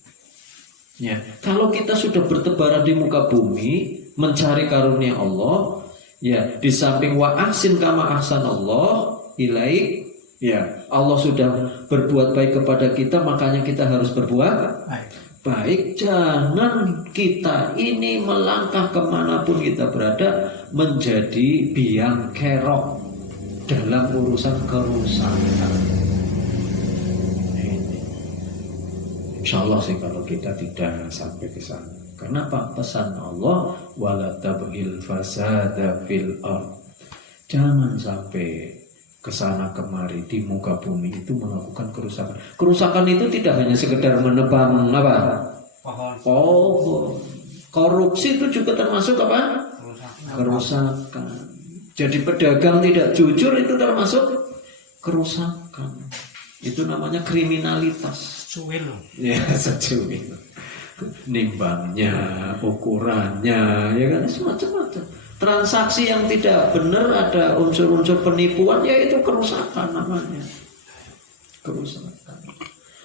Ya, kalau kita sudah bertebaran di muka bumi mencari karunia Allah, ya di samping wa ahsin kama ahsanallah ilaik, ya Allah sudah berbuat baik kepada kita, makanya kita harus berbuat baik. Jangan kita ini melangkah kemanapun kita berada menjadi biang kerok dalam urusan kerusakan. Insya Allah sih kalau kita tidak sampai ke sana. Kenapa? Pesan Allah, wala tabghil fasada fil ard. Jangan sampai kesana kemari di muka bumi itu melakukan kerusakan. Kerusakan itu tidak hanya sekedar menebang apa? Pohon. Oh, korupsi itu juga termasuk apa? Kerusakan. Jadi pedagang tidak jujur itu termasuk kerusakan. Itu namanya kriminalitas. Cuil. Ya, secuil. Nimbangnya, ukurannya, ya kan semacam-macam. Transaksi yang tidak benar, ada unsur-unsur penipuan, yaitu kerusakan namanya. Kerusakan.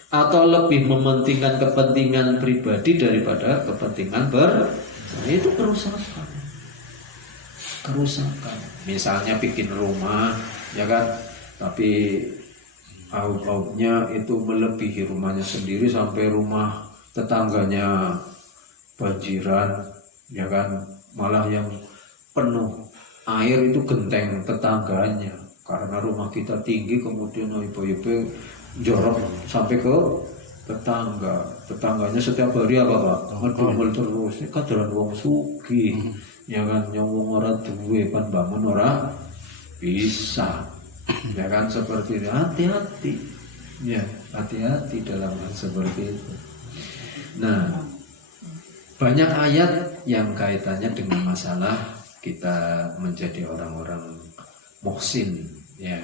Atau lebih mementingkan kepentingan pribadi daripada kepentingan itu kerusakan. Kerusakan. Misalnya bikin rumah, ya kan, tapi aub-aubnya itu melebihi rumahnya sendiri sampai rumah tetangganya banjiran, ya kan, malah yang penuh air itu genteng tetangganya karena rumah kita tinggi, kemudian ibu-ibu jorok sampai ke tetangganya setiap hari apa Pak? Ngedumel terus, ini kadaran wong sugih, ya kan, yang wong ora duwe pan bangun ora bisa, ya kan, seperti itu. Hati-hati, ya hati-hati dalam hal seperti itu. Nah, banyak ayat yang kaitannya dengan masalah kita menjadi orang-orang muhsin, ya.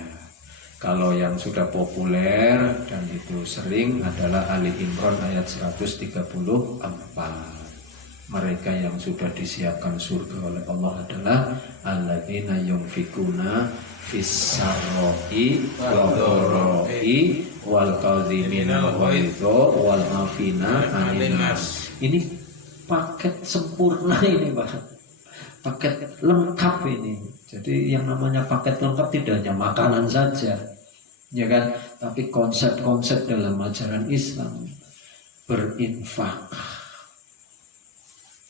Kalau yang sudah populer dan itu sering adalah Ali Imran ayat 134. Mereka yang sudah disiapkan surga oleh Allah adalah alladzina yunfikuna fis-sarra'i wad-dharra'i wal kadhimina al-ghaidha wal 'afina 'anil nas. Ini paket sempurna ini, Pak. Paket lengkap ini. Jadi yang namanya paket lengkap tidak hanya makanan saja, ya kan, tapi konsep-konsep dalam ajaran Islam. Berinfak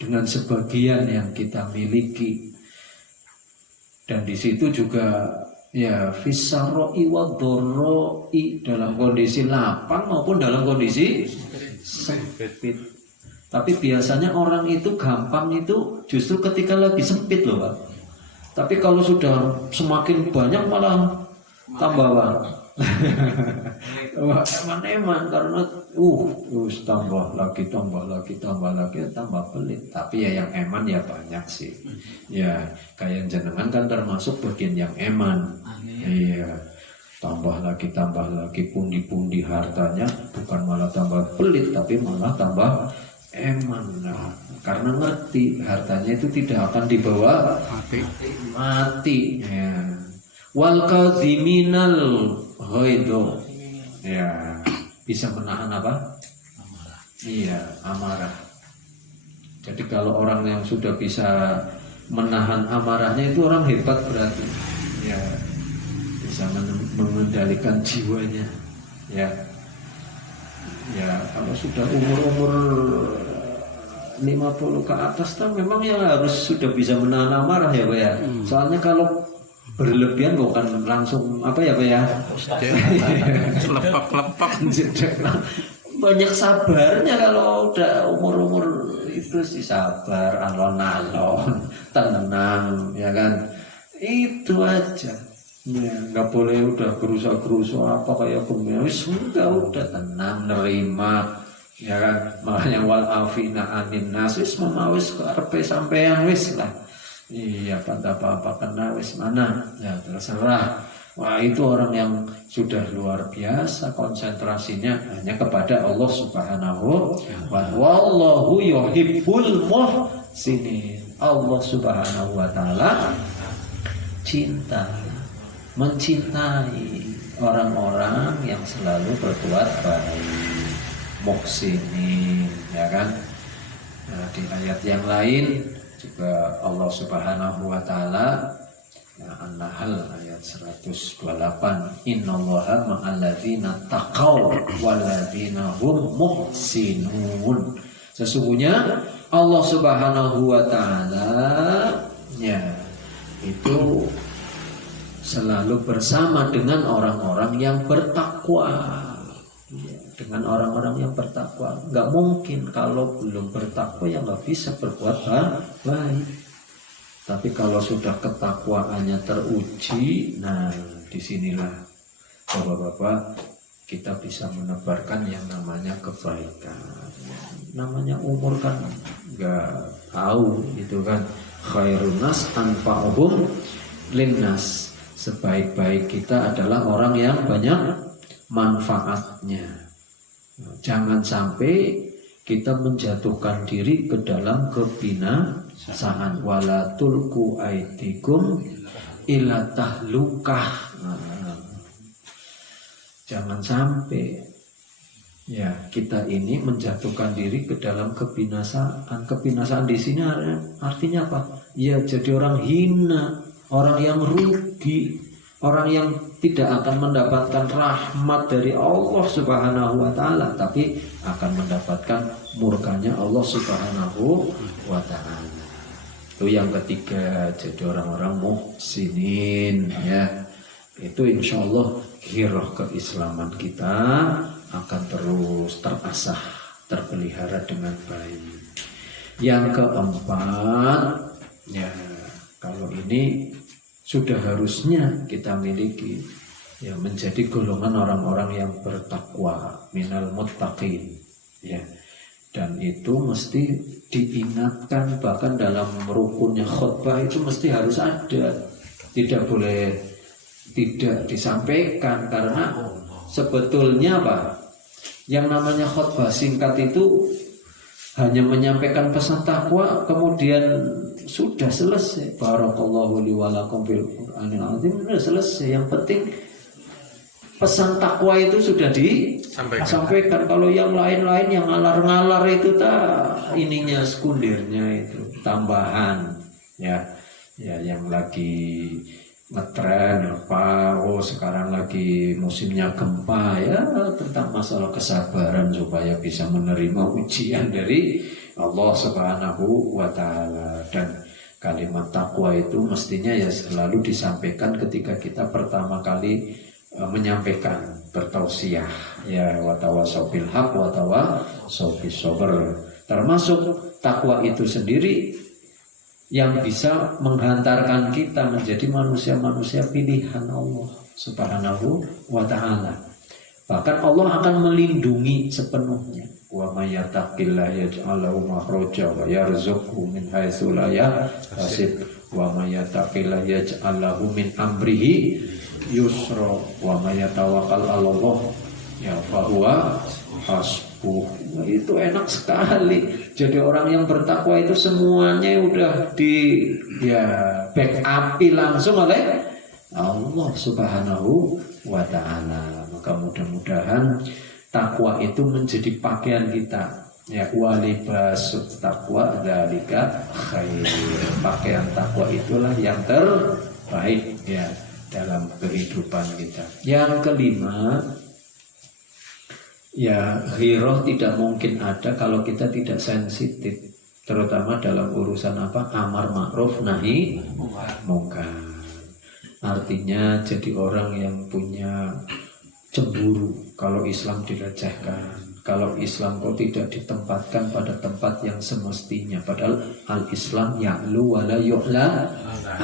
dengan sebagian yang kita miliki, dan di situ juga ya fisaroi wadoroi, dalam kondisi lapang maupun dalam kondisi sempit. Tapi biasanya orang itu gampang itu justru ketika lagi sempit loh Pak. Tapi kalau sudah semakin banyak malah tambah eman-eman karena tambah lagi tambah pelit. Tapi ya yang eman ya banyak sih. Ya kayak jenengan kan termasuk bagian yang eman. Iya. Tambah lagi pundi-pundi hartanya, bukan malah tambah pelit tapi malah tambah eman. Nah, karena ngerti hartanya itu tidak akan dibawa mati. Ya. Wal kadhiminal ghaidha. Ya, bisa menahan apa? Amarah. Iya, amarah. Jadi kalau orang yang sudah bisa menahan amarahnya itu orang hebat berarti. Ya, bisa mengendalikan jiwanya. Ya. Ya, kalau sudah umur 50 ke atas kan memang ya harus sudah bisa menahan amarah ya Pak ya. Soalnya kalau berlebihan bukan langsung apa ya Pak ya. Lepak-lepak. Banyak sabarnya kalau udah umur itu sih, sabar, alon-alon, tenang, ya kan. Itu aja. Ya, nggak boleh udah gerusa-gerusa apa kayak wis udah tenang, nerima, ya kan. Makanya wal afina anin nas, wis memawis karepe sampean wis lah. Iya, pada apa kena wis mana, ya terserah. Wah, itu orang yang sudah luar biasa konsentrasinya hanya kepada Allah Subhanahu wa ta'ala. Wallahu yuhibbul muhsinin. Allah Subhanahu wa ta'ala mencintai orang-orang yang selalu berbuat baik, muhsinin, ya kan. Nah, di ayat yang lain juga Allah Subhanahu wa ta'ala, An-Nahl ayat 128, innallaha ma'alladzina taqaw walladzina hum muhsinun. Sesungguhnya Allah Subhanahu wa ta'ala ya itu selalu bersama dengan orang-orang yang bertakwa. Dengan orang-orang yang bertakwa. Nggak mungkin kalau belum bertakwa ya nggak bisa berbuat baik. Tapi kalau sudah ketakwaannya teruji, nah disinilah bapak-bapak kita bisa menebarkan yang namanya kebaikan. Namanya umur kan nggak tahu itu kan. Khairun nas anfa'uhum linnas. Sebaik-baik kita adalah orang yang banyak manfaatnya. Jangan sampai kita menjatuhkan diri ke dalam kebinasaan. Wala tulku aidikum ila tahlukah. Jangan sampai ya kita ini menjatuhkan diri ke dalam kebinasaan. Kebinasaan di sini artinya apa? Ya jadi orang hina, orang yang rugi, orang yang tidak akan mendapatkan rahmat dari Allah Subhanahu wa taala, tapi akan mendapatkan murkanya Allah Subhanahu wa taala. Itu yang ketiga, jadi orang-orang muhsinin ya. Itu insya Allah giroh keislaman kita akan terus terasah, terpelihara dengan baik. Yang keempat, ya kalau ini sudah harusnya kita miliki, ya menjadi golongan orang-orang yang bertakwa, minal muttaqin, ya. Dan itu mesti diingatkan, bahkan dalam rukunnya khutbah itu mesti harus ada, tidak boleh tidak disampaikan, karena sebetulnya apa? Yang namanya khutbah singkat itu hanya menyampaikan pesan takwa, kemudian sudah selesai. Barakallahu li wa lakum fil Qur'anil azim, sudah selesai. Yang penting pesan takwa itu sudah disampaikan. Kalau yang lain-lain yang ngalar-ngalar itu ininya sekundernya itu tambahan ya yang lagi ngetren apa, sekarang lagi musimnya gempa ya, tentang masalah kesabaran supaya bisa menerima ujian dari Allah Subhanahu wa taala. Dan kalimat takwa itu mestinya ya selalu disampaikan ketika kita pertama kali menyampaikan bertausiah ya, wa tawasau bil haq wa tawasau bis sabr. Termasuk takwa itu sendiri yang bisa menghantarkan kita menjadi manusia-manusia pilihan Allah Subhanahu wa ta'ala. Bahkan Allah akan melindungi sepenuhnya. Wa may yattaqillaha yaj'al lahu makhraja wa yarzuqhu min haitsu la yahtasib. Wa may yattaqillaha yaj'al lahu min amrihi yusra. Wa may yatawakkal 'ala Allah ya fahuwa hasbuh. Itu enak sekali. Jadi orang yang bertakwa itu semuanya udah di backup langsung oleh Allah Subhanahu wa ta'ala. Maka mudah-mudahan takwa itu menjadi pakaian kita. Ya, walibasut taqwa dzalika khair. Pakaian takwa itulah yang terbaik ya dalam kehidupan kita. Yang kelima, ya ghirah tidak mungkin ada kalau kita tidak sensitif, terutama dalam urusan apa? Amar ma'ruf nahi munkar. Artinya jadi orang yang punya cemburu kalau Islam dilecehkan, kalau Islam kok tidak ditempatkan pada tempat yang semestinya. Padahal al-Islam ya'lu wa la yu'la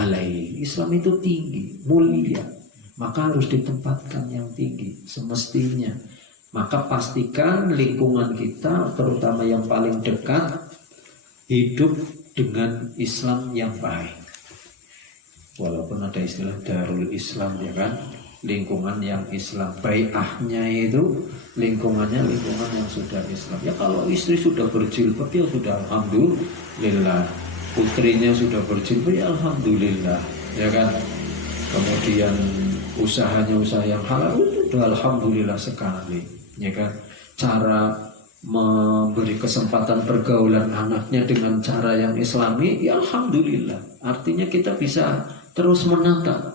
alaihi. Islam itu tinggi, mulia, maka harus ditempatkan yang tinggi semestinya. Maka pastikan lingkungan kita, terutama yang paling dekat, hidup dengan Islam yang baik. Walaupun ada istilah Darul Islam ya kan, lingkungan yang Islam, bai'ahnya itu lingkungannya lingkungan yang sudah Islam. Ya kalau istri sudah berjilbab ya sudah alhamdulillah, putrinya sudah berjilbab ya alhamdulillah, ya kan. Kemudian usahanya usaha yang halal sudah alhamdulillah sekali, ya kan. Cara memberi kesempatan pergaulan anaknya dengan cara yang Islami ya alhamdulillah. Artinya kita bisa terus menata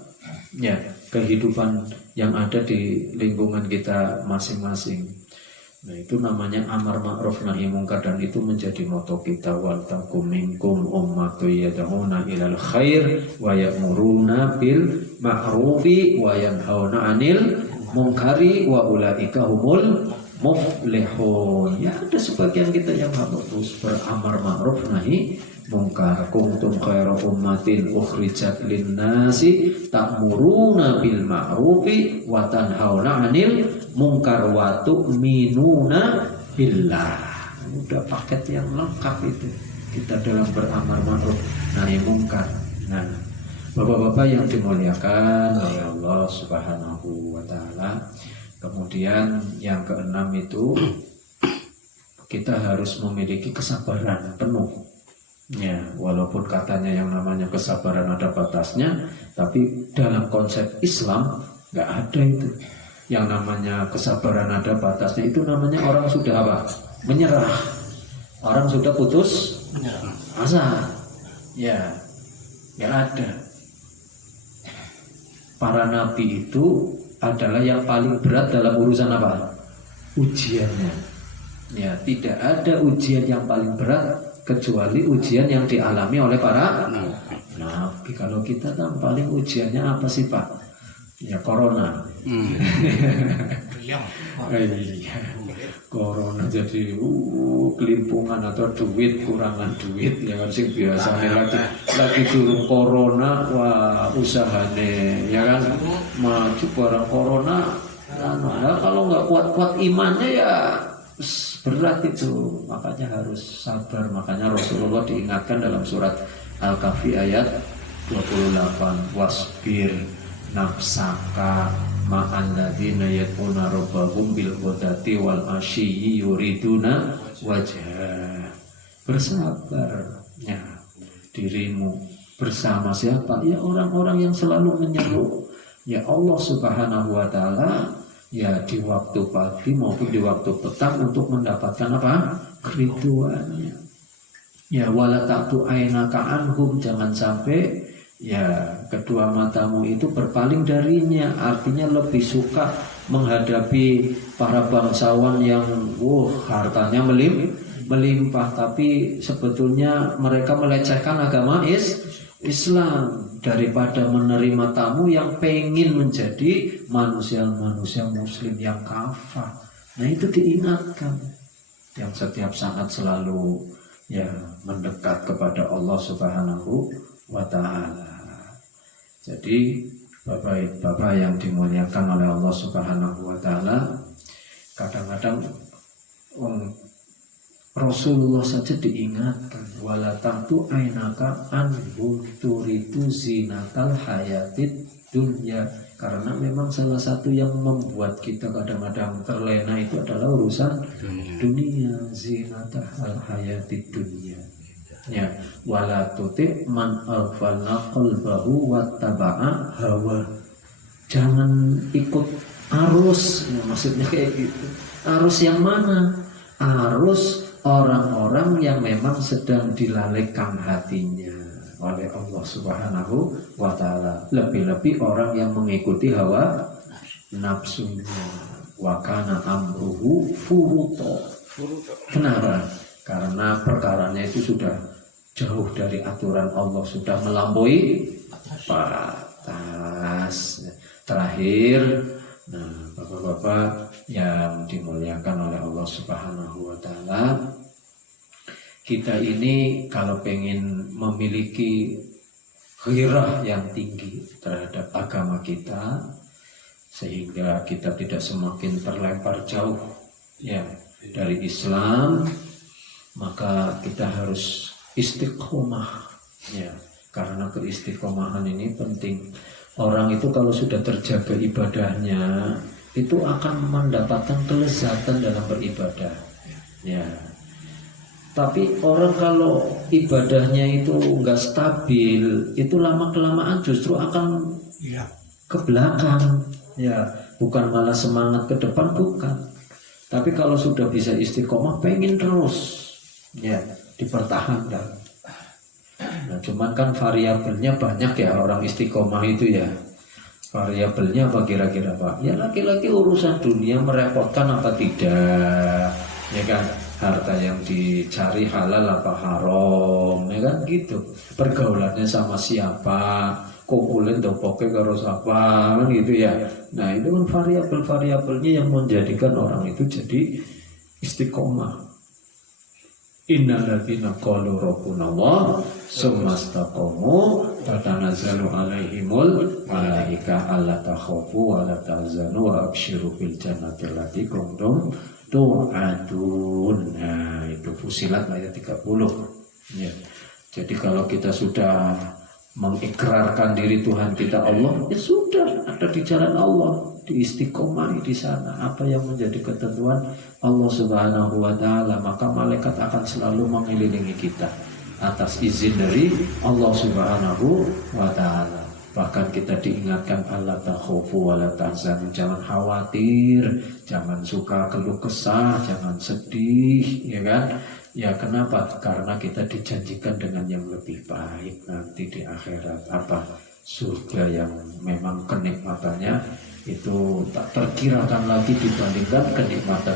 ya kehidupan yang ada di lingkungan kita masing-masing. Nah itu namanya amar ma'ruf nahi munkar, dan itu menjadi moto kita. Wal takum minkum ummatu yad'una ilal khair wa ya'muruna bil ma'rufi wa yanhauna 'anil munkari wa ulaika humul muflihun. Ya ada sebagian kita yang harus beramar ma'ruf nahi mungkar. Kuntum khairu ummatin ukhrijat linnasi ta'muruna bil ma'rufi wa tanhauna 'anil munkar wa tu'minuna billah. Udah paket yang lengkap itu kita dalam beramar ma'ruf nahi mungkar. Nah, Bapak-bapak yang dimuliakan oleh Allah Subhanahu wa taala. Kemudian yang keenam itu kita harus memiliki kesabaran penuh. Ya, walaupun katanya yang namanya kesabaran ada batasnya, tapi dalam konsep Islam nggak ada itu. Yang namanya kesabaran ada batasnya itu namanya orang sudah apa? Menyerah. Orang sudah putus asa. Ya, nggak ada. Para nabi itu adalah yang paling berat dalam urusan apa? Ujiannya. Ya, tidak ada ujian yang paling berat kecuali ujian yang dialami oleh para nabi. Kalau kita kan paling ujiannya apa sih Pak? Ya corona. Iya. Corona jadi kelimpungan atau duit kurangan duit ya kan sing biasanya lagi turun corona wah usahane ya kan maju barang corona nah kalau nggak kuat imannya ya berat itu, makanya harus sabar. Makanya Rasulullah diingatkan dalam surat Al-Kahfi ayat 28, wasbir nafsaka ma'an ladzina yad'una rabbahum bil ghadati wal ashyi yuriduna wajhah. Bersabar ya dirimu bersama siapa? Ya orang-orang yang selalu menyeru ya Allah Subhanahu wa taala ya di waktu pagi maupun di waktu petang untuk mendapatkan apa? Keriduannya. Ya wala ta'tu ainaka anhum, jangan sampai ya kedua matamu itu berpaling darinya. Artinya lebih suka menghadapi para bangsawan yang hartanya melimpah, tapi sebetulnya mereka melecehkan agama Islam daripada menerima tamu yang pengen menjadi manusia muslim yang kafah. Nah itu diingatkan yang setiap saat selalu ya mendekat kepada Allah Subhanahu wa ta'ala. Jadi Bapak yang dimuliakan oleh Allah Subhanahu wa ta'ala, kadang-kadang Rasulullah saja diingatkan wala ta'tu ainaka an turidu zinatal hayatid dunya, karena memang salah satu yang membuat kita kadang-kadang terlena itu adalah urusan dunia, zinatal hayatid dunya. Ya, wala tuti man aghfalna qalbahu wattaba'a hawa. Jangan ikut arus, ya, maksudnya kayak gitu. Arus yang mana? Arus orang-orang yang memang sedang dilalaikan hatinya oleh Allah Subhanahu wa ta'ala. Lebih-lebih orang yang mengikuti hawa nafsunya. Wa kana amruhu furuto. Kenapa? Karena perkaranya itu sudah jauh dari aturan Allah, sudah melampaui batas. Terakhir, nah Bapak-bapak yang dimuliakan oleh Allah Subhanahu wa ta'ala, kita ini kalau pengen memiliki ghirah yang tinggi terhadap agama kita, sehingga kita tidak semakin terlempar jauh ya dari Islam, maka kita harus istiqomah ya, karena keistiqomahan ini penting. Orang itu kalau sudah terjaga ibadahnya itu akan mendapatkan kelezatan dalam beribadah ya. Tapi orang kalau ibadahnya itu enggak stabil, itu lama-kelamaan justru akan ke belakang ya, bukan malah semangat ke depan, bukan. Tapi kalau sudah bisa istiqomah, pengen terus ya dipertahankan. Nah, cuman kan variabelnya banyak ya orang istiqomah itu ya. Variabelnya apa kira-kira Pak? Ya laki-laki urusan dunia merepotkan apa tidak? Ya kan, harta yang dicari halal apa haram? Ya kan gitu. Pergaulannya sama siapa? kumpulin topoke karo sapa kan gitu ya. Nah itu kan variabel-variabelnya yang menjadikan orang itu jadi istiqomah. Innalladzina qalu rabbunallah tsumma istaqamu tatanazzalu alaihimul malaika alla takhafu wa la tahzanu wa absyiru bil jannati allati kuntum tu'adun. Nah itu Fusilat ayat 30 ya. Jadi kalau kita sudah mengikrarkan diri Tuhan kita Allah, ya sudah ada di jalan Allah, di istiqomah di sana. Apa yang menjadi ketentuan Allah Subhanahu wa taala, maka malaikat akan selalu mengelilingi kita atas izin dari Allah Subhanahu wa taala. Bahkan kita diingatkan Allah takhufu wa la tahzanu, jangan khawatir, jangan suka keluh kesah, jangan sedih, ya kan? Ya kenapa? Karena kita dijanjikan dengan yang lebih baik nanti di akhirat. Apa? Surga yang memang kenikmatannya itu tak terkirakan lagi dibandingkan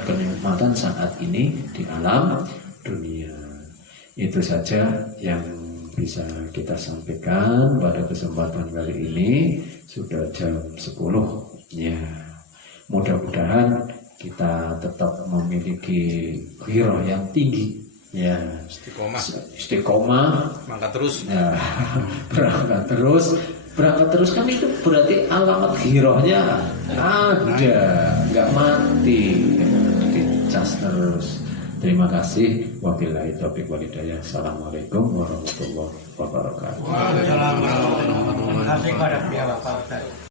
kenikmatan saat ini di alam dunia. Itu saja yang bisa kita sampaikan pada kesempatan kali ini. Sudah jam 10 ya. Mudah-mudahan kita tetap memiliki ghirah yang tinggi ya, istiqomah Mangkat terus. ya, berangkat terus kan itu berarti alamat ghirahnya ada, nggak mati, dicas terus. Terima kasih. Wabillahi taufiq wal hidayah. Assalamualaikum warahmatullahi wabarakatuh. Waalaikumsalam warahmatullahi wabarakatuh. Terima kasih kepada beliau Bapak Ustaz.